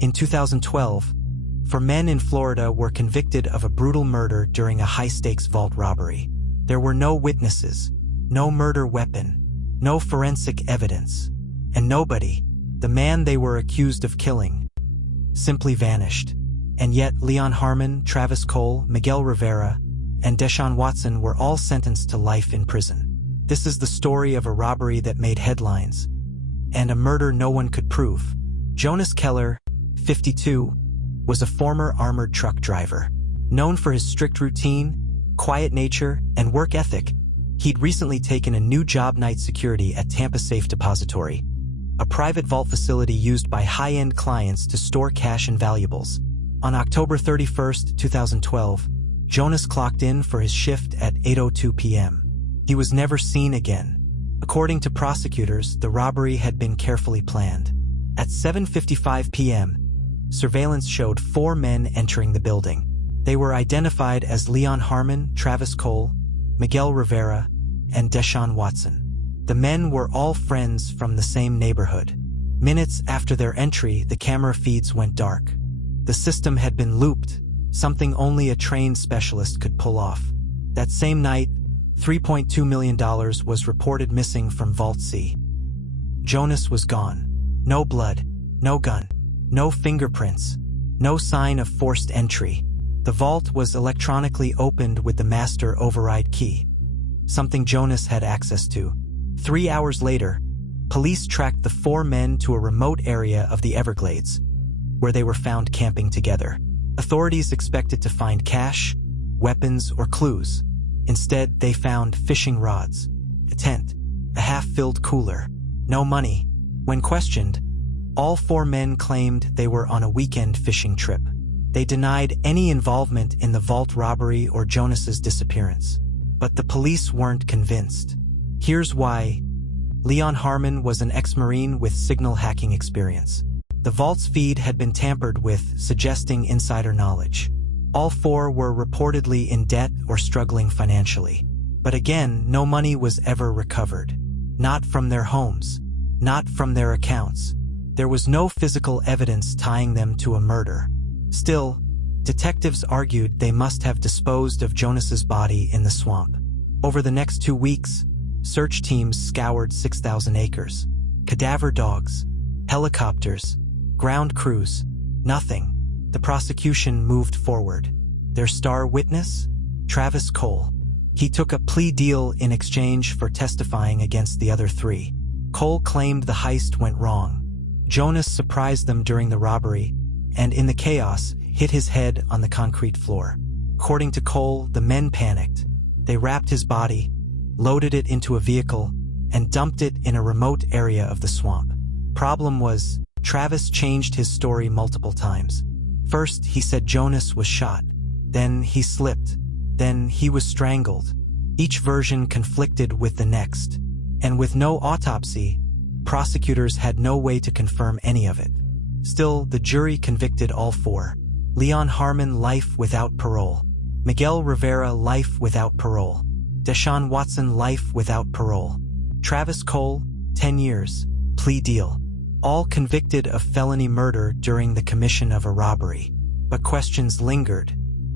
In 2012, four men in Florida were convicted of a brutal murder during a high-stakes vault robbery. There were no witnesses, no murder weapon, no forensic evidence, and nobody, the man they were accused of killing, simply vanished. And yet Leon Harmon, Travis Cole, Miguel Rivera, and Deshaun Watson were all sentenced to life in prison. This is the story of a robbery that made headlines, and a murder no one could prove. Jonas Keller, 52, was a former armored truck driver. Known for his strict routine, quiet nature, and work ethic, he'd recently taken a new job: night security at Tampa Safe Depository, a private vault facility used by high-end clients to store cash and valuables. On October 31, 2012, Jonas clocked in for his shift at 8:02 p.m. He was never seen again. According to prosecutors, the robbery had been carefully planned. At 7:55 p.m., surveillance showed four men entering the building. They were identified as Leon Harmon, Travis Cole, Miguel Rivera, and Deshaun Watson. The men were all friends from the same neighborhood. Minutes after their entry, the camera feeds went dark. The system had been looped, something only a trained specialist could pull off. That same night, $3.2 million was reported missing from Vault C. Jonas was gone. No blood, no gun, no fingerprints, no sign of forced entry. The vault was electronically opened with the master override key, something Jonas had access to. 3 hours later, police tracked the four men to a remote area of the Everglades, where they were found camping together. Authorities expected to find cash, weapons, or clues. Instead, they found fishing rods, a tent, a half-filled cooler, no money. When questioned, all four men claimed they were on a weekend fishing trip. They denied any involvement in the vault robbery or Jonas's disappearance. But the police weren't convinced. Here's why. Leon Harmon was an ex-Marine with signal hacking experience. The vault's feed had been tampered with, suggesting insider knowledge. All four were reportedly in debt or struggling financially. But again, no money was ever recovered. Not from their homes. Not from their accounts. There was no physical evidence tying them to a murder. Still, detectives argued they must have disposed of Jonas's body in the swamp. Over the next 2 weeks, search teams scoured 6,000 acres. Cadaver dogs, helicopters, ground crews, nothing. The prosecution moved forward. Their star witness? Travis Cole. He took a plea deal in exchange for testifying against the other three. Cole claimed the heist went wrong. Jonas surprised them during the robbery, and in the chaos, hit his head on the concrete floor. According to Cole, the men panicked. They wrapped his body, loaded it into a vehicle, and dumped it in a remote area of the swamp. Problem was, Travis changed his story multiple times. First, he said Jonas was shot. Then he slipped. Then he was strangled. Each version conflicted with the next. And with no autopsy, prosecutors had no way to confirm any of it. Still, the jury convicted all four. Leon Harmon, life without parole. Miguel Rivera, life without parole. Deshaun Watson, life without parole. Travis Cole, 10 years, plea deal. All convicted of felony murder during the commission of a robbery. But questions lingered.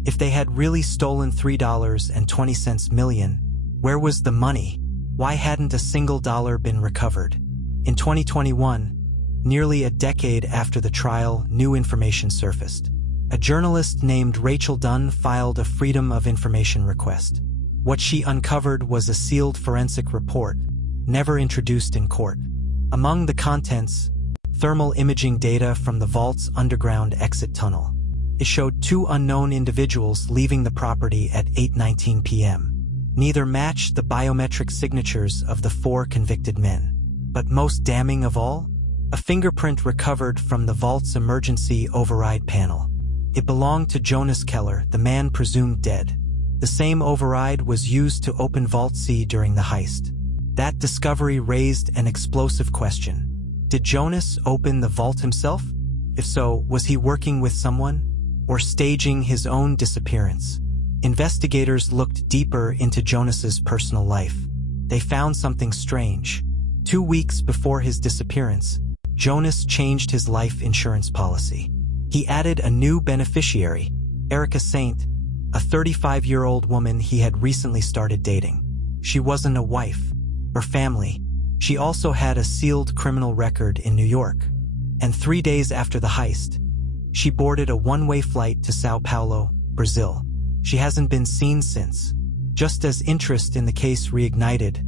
If they had really stolen $3.20 million, where was the money? Why hadn't a single dollar been recovered? In 2021, nearly a decade after the trial, new information surfaced. A journalist named Rachel Dunn filed a Freedom of Information request. What she uncovered was a sealed forensic report, never introduced in court. Among the contents, thermal imaging data from the vault's underground exit tunnel. It showed two unknown individuals leaving the property at 8:19 p.m. Neither matched the biometric signatures of the four convicted men. But most damning of all, a fingerprint recovered from the vault's emergency override panel. It belonged to Jonas Keller, the man presumed dead. The same override was used to open Vault C during the heist. That discovery raised an explosive question. Did Jonas open the vault himself? If so, was he working with someone? Or staging his own disappearance? Investigators looked deeper into Jonas's personal life. They found something strange. 2 weeks before his disappearance, Jonas changed his life insurance policy. He added a new beneficiary, Erica Saint, a 35-year-old woman he had recently started dating. She wasn't a wife or family. She also had a sealed criminal record in New York. And 3 days after the heist, she boarded a one-way flight to Sao Paulo, Brazil. She hasn't been seen since. Just as interest in the case reignited,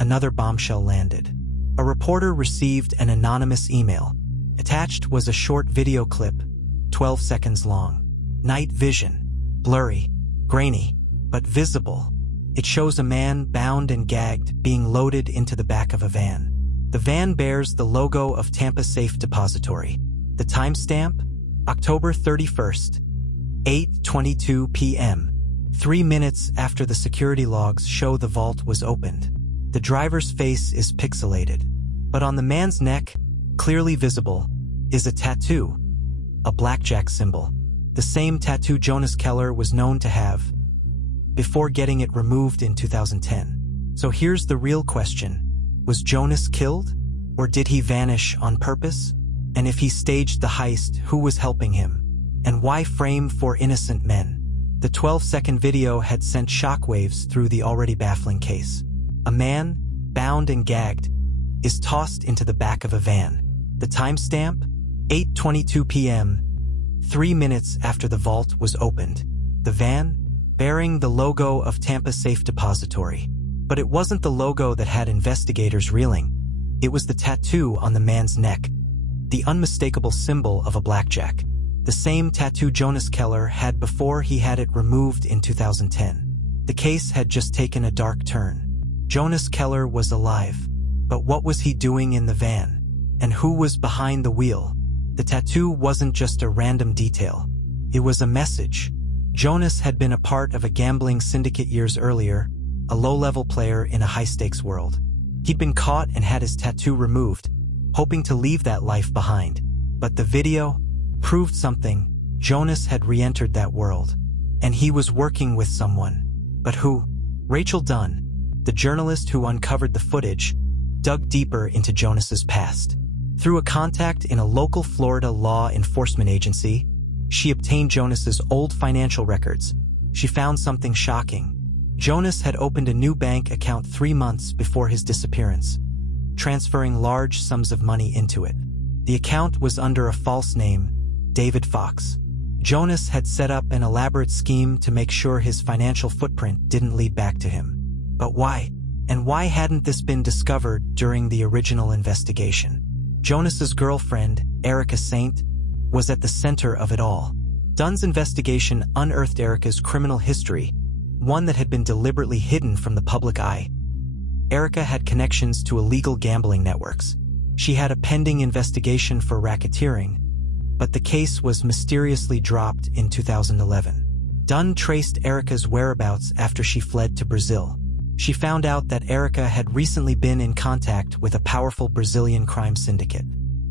another bombshell landed. A reporter received an anonymous email. Attached was a short video clip, 12 seconds long. Night vision. Blurry, grainy, but visible. It shows a man bound and gagged being loaded into the back of a van. The van bears the logo of Tampa Safe Depository. The timestamp? October 31st, 8:22 p.m. 3 minutes after the security logs show the vault was opened. The driver's face is pixelated, but on the man's neck, clearly visible, is a tattoo, a blackjack symbol, the same tattoo Jonas Keller was known to have before getting it removed in 2010. So here's the real question. Was Jonas killed? Or did he vanish on purpose? And if he staged the heist, who was helping him? And why frame for innocent men? The 12-second video had sent shockwaves through the already baffling case. A man, bound and gagged, is tossed into the back of a van. The timestamp? 8:22 p.m., 3 minutes after the vault was opened. The van, bearing the logo of Tampa Safe Depository. But it wasn't the logo that had investigators reeling. It was the tattoo on the man's neck, the unmistakable symbol of a blackjack. The same tattoo Jonas Keller had before he had it removed in 2010. The case had just taken a dark turn. Jonas Keller was alive. But what was he doing in the van? And who was behind the wheel? The tattoo wasn't just a random detail. It was a message. Jonas had been a part of a gambling syndicate years earlier, a low-level player in a high-stakes world. He'd been caught and had his tattoo removed, hoping to leave that life behind. But the video proved something. Jonas had re-entered that world. And he was working with someone. But who? Rachel Dunn, the journalist who uncovered the footage, dug deeper into Jonas's past. Through a contact in a local Florida law enforcement agency, she obtained Jonas's old financial records. She found something shocking. Jonas had opened a new bank account 3 months before his disappearance, transferring large sums of money into it. The account was under a false name, David Fox. Jonas had set up an elaborate scheme to make sure his financial footprint didn't lead back to him. But why? And why hadn't this been discovered during the original investigation? Jonas's girlfriend, Erica Saint, was at the center of it all. Dunn's investigation unearthed Erica's criminal history, one that had been deliberately hidden from the public eye. Erica had connections to illegal gambling networks. She had a pending investigation for racketeering, but the case was mysteriously dropped in 2011. Dunn traced Erica's whereabouts after she fled to Brazil. She found out that Erica had recently been in contact with a powerful Brazilian crime syndicate.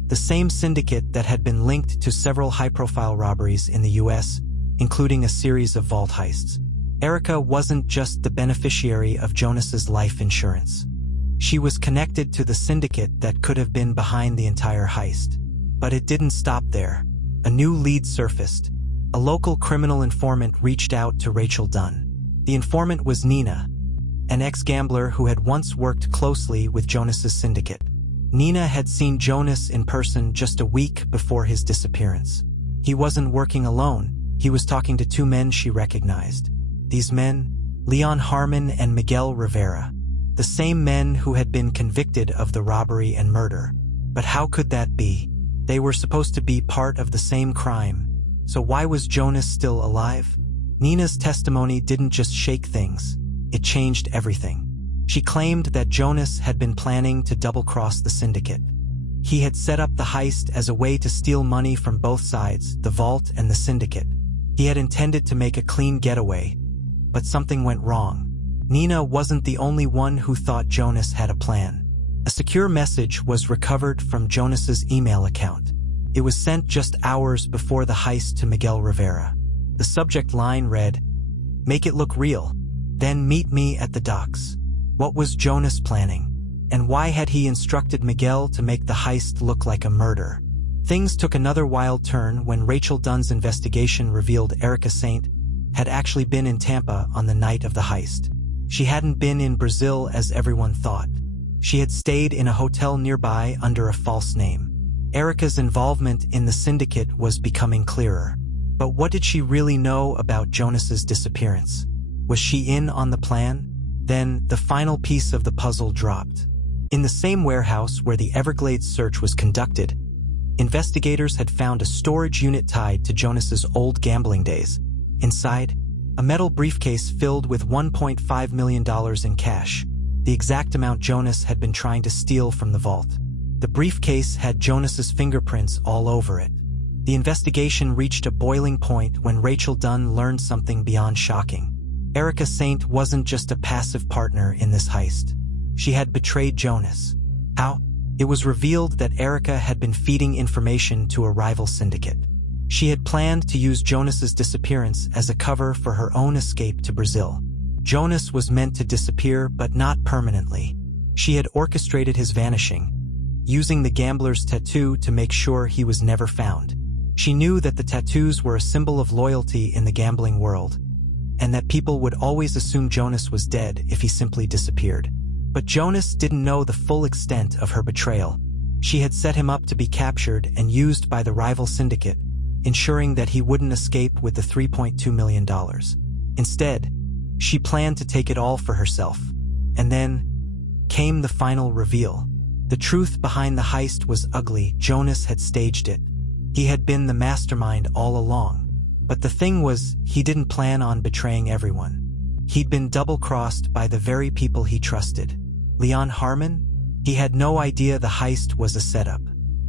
The same syndicate that had been linked to several high-profile robberies in the U.S., including a series of vault heists. Erica wasn't just the beneficiary of Jonas's life insurance. She was connected to the syndicate that could have been behind the entire heist. But it didn't stop there. A new lead surfaced. A local criminal informant reached out to Rachel Dunn. The informant was Nina, an ex-gambler who had once worked closely with Jonas's syndicate. Nina had seen Jonas in person just a week before his disappearance. He wasn't working alone. He was talking to 2 men she recognized. These men, Leon Harmon and Miguel Rivera. The same men who had been convicted of the robbery and murder. But how could that be? They were supposed to be part of the same crime. So why was Jonas still alive? Nina's testimony didn't just shake things. It changed everything. She claimed that Jonas had been planning to double-cross the syndicate. He had set up the heist as a way to steal money from both sides, the vault and the syndicate. He had intended to make a clean getaway, but something went wrong. Nina wasn't the only one who thought Jonas had a plan. A secure message was recovered from Jonas's email account. It was sent just hours before the heist to Miguel Rivera. The subject line read, "Make it look real, then meet me at the docks." What was Jonas planning? And why had he instructed Miguel to make the heist look like a murder? Things took another wild turn when Rachel Dunn's investigation revealed Erica Saint had actually been in Tampa on the night of the heist. She hadn't been in Brazil as everyone thought. She had stayed in a hotel nearby under a false name. Erica's involvement in the syndicate was becoming clearer. But what did she really know about Jonas's disappearance? Was she in on the plan? Then, the final piece of the puzzle dropped. In the same warehouse where the Everglades search was conducted, investigators had found a storage unit tied to Jonas's old gambling days. Inside, a metal briefcase filled with $1.5 million in cash, the exact amount Jonas had been trying to steal from the vault. The briefcase had Jonas's fingerprints all over it. The investigation reached a boiling point when Rachel Dunn learned something beyond shocking. Erica Saint wasn't just a passive partner in this heist. She had betrayed Jonas. How? It was revealed that Erica had been feeding information to a rival syndicate. She had planned to use Jonas's disappearance as a cover for her own escape to Brazil. Jonas was meant to disappear, but not permanently. She had orchestrated his vanishing, using the gambler's tattoo to make sure he was never found. She knew that the tattoos were a symbol of loyalty in the gambling world, and that people would always assume Jonas was dead if he simply disappeared. But Jonas didn't know the full extent of her betrayal. She had set him up to be captured and used by the rival syndicate, ensuring that he wouldn't escape with the $3.2 million. Instead, she planned to take it all for herself. And then came the final reveal. The truth behind the heist was ugly. Jonas had staged it. He had been the mastermind all along. But the thing was, he didn't plan on betraying everyone. He'd been double-crossed by the very people he trusted. Leon Harmon? He had no idea the heist was a setup.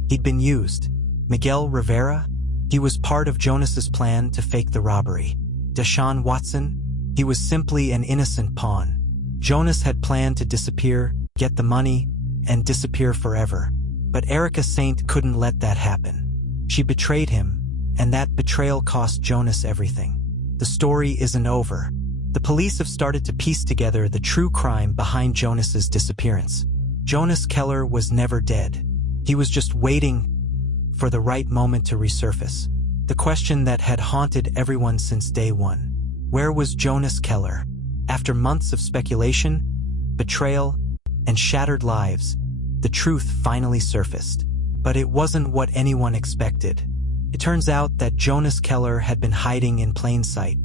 He'd been used. Miguel Rivera? He was part of Jonas's plan to fake the robbery. Deshaun Watson? He was simply an innocent pawn. Jonas had planned to disappear, get the money, and disappear forever. But Erica Saint couldn't let that happen. She betrayed him, and that betrayal cost Jonas everything. The story isn't over. The police have started to piece together the true crime behind Jonas's disappearance. Jonas Keller was never dead. He was just waiting for the right moment to resurface. The question that had haunted everyone since day one. Where was Jonas Keller? After months of speculation, betrayal, and shattered lives, the truth finally surfaced. But it wasn't what anyone expected. It turns out that Jonas Keller had been hiding in plain sight.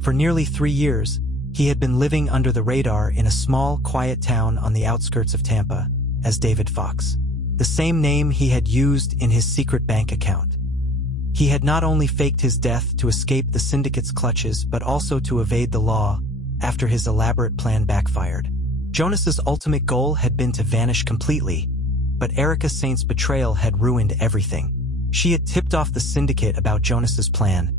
For nearly 3 years, he had been living under the radar in a small, quiet town on the outskirts of Tampa as David Fox, the same name he had used in his secret bank account. He had not only faked his death to escape the syndicate's clutches, but also to evade the law after his elaborate plan backfired. Jonas's ultimate goal had been to vanish completely, but Erica Saint's betrayal had ruined everything. She had tipped off the syndicate about Jonas's plan,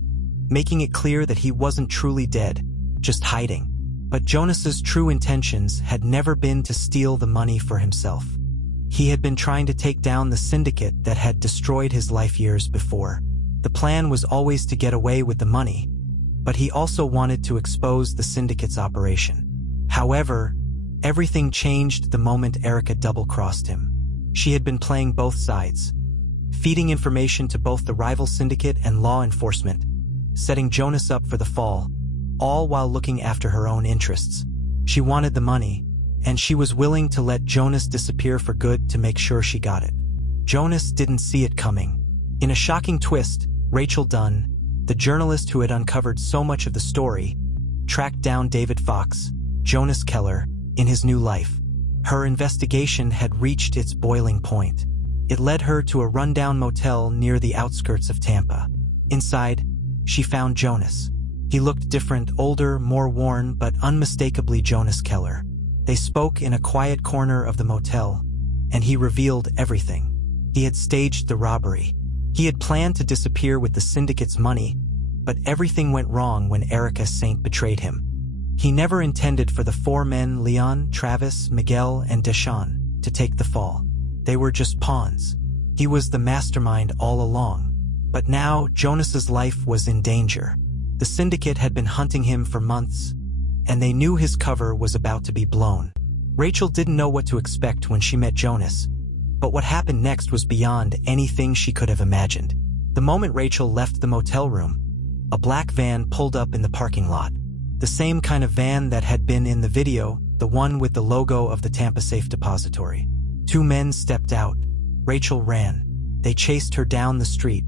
making it clear that he wasn't truly dead, just hiding. But Jonas's true intentions had never been to steal the money for himself. He had been trying to take down the syndicate that had destroyed his life years before. The plan was always to get away with the money, but he also wanted to expose the syndicate's operation. However, everything changed the moment Erica double-crossed him. She had been playing both sides, feeding information to both the rival syndicate and law enforcement, setting Jonas up for the fall, all while looking after her own interests. She wanted the money, and she was willing to let Jonas disappear for good to make sure she got it. Jonas didn't see it coming. In a shocking twist, Rachel Dunn, the journalist who had uncovered so much of the story, tracked down David Fox, Jonas Keller, in his new life. Her investigation had reached its boiling point. It led her to a rundown motel near the outskirts of Tampa. Inside, she found Jonas. He looked different, older, more worn, but unmistakably Jonas Keller. They spoke in a quiet corner of the motel, and he revealed everything. He had staged the robbery. He had planned to disappear with the syndicate's money, but everything went wrong when Erica Saint betrayed him. He never intended for the 4 men, Leon, Travis, Miguel, and Deshaun, to take the fall. They were just pawns. He was the mastermind all along. But now, Jonas's life was in danger. The syndicate had been hunting him for months, and they knew his cover was about to be blown. Rachel didn't know what to expect when she met Jonas, but what happened next was beyond anything she could have imagined. The moment Rachel left the motel room, a black van pulled up in the parking lot. The same kind of van that had been in the video, the one with the logo of the Tampa Safe Depository. Two men stepped out. Rachel ran. They chased her down the street.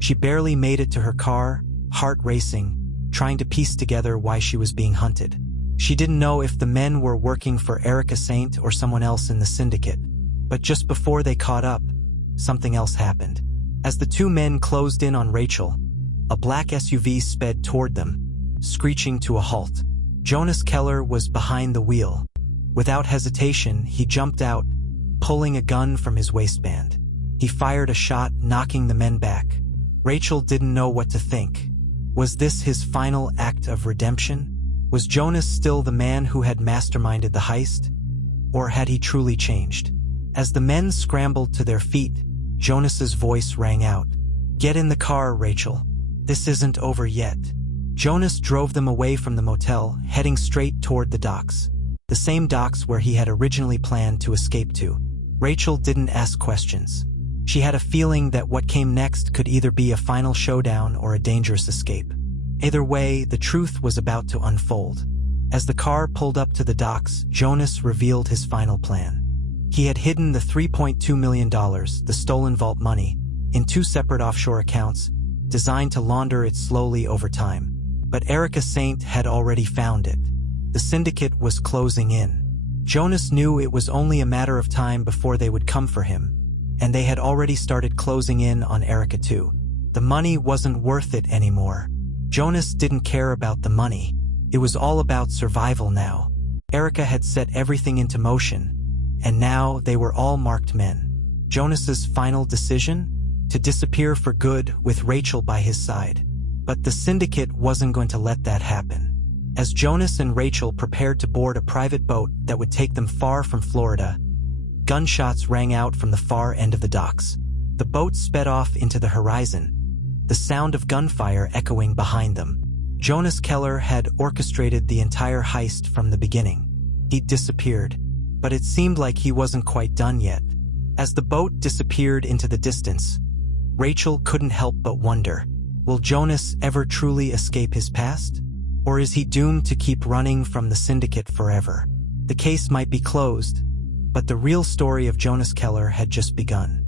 She barely made it to her car, heart racing, trying to piece together why she was being hunted. She didn't know if the men were working for Erica Saint or someone else in the syndicate. But just before they caught up, something else happened. As the two men closed in on Rachel, a black SUV sped toward them, screeching to a halt. Jonas Keller was behind the wheel. Without hesitation, he jumped out, pulling a gun from his waistband. He fired a shot, knocking the men back. Rachel didn't know what to think. Was this his final act of redemption? Was Jonas still the man who had masterminded the heist? Or had he truly changed? As the men scrambled to their feet, Jonas's voice rang out. "Get in the car, Rachel. This isn't over yet." Jonas drove them away from the motel, heading straight toward the docks. The same docks where he had originally planned to escape to. Rachel didn't ask questions. She had a feeling that what came next could either be a final showdown or a dangerous escape. Either way, the truth was about to unfold. As the car pulled up to the docks, Jonas revealed his final plan. He had hidden the $3.2 million, the stolen vault money, in two separate offshore accounts, designed to launder it slowly over time. But Erica Saint had already found it. The syndicate was closing in. Jonas knew it was only a matter of time before they would come for him, and they had already started closing in on Erica too. The money wasn't worth it anymore. Jonas didn't care about the money. It was all about survival now. Erica had set everything into motion, and now they were all marked men. Jonas's final decision? To disappear for good with Rachel by his side. But the syndicate wasn't going to let that happen. As Jonas and Rachel prepared to board a private boat that would take them far from Florida, gunshots rang out from the far end of the docks. The boat sped off into the horizon, the sound of gunfire echoing behind them. Jonas Keller had orchestrated the entire heist from the beginning. He'd disappeared, but it seemed like he wasn't quite done yet. As the boat disappeared into the distance, Rachel couldn't help but wonder, will Jonas ever truly escape his past? Or is he doomed to keep running from the syndicate forever? The case might be closed, but the real story of Jonas Keller had just begun.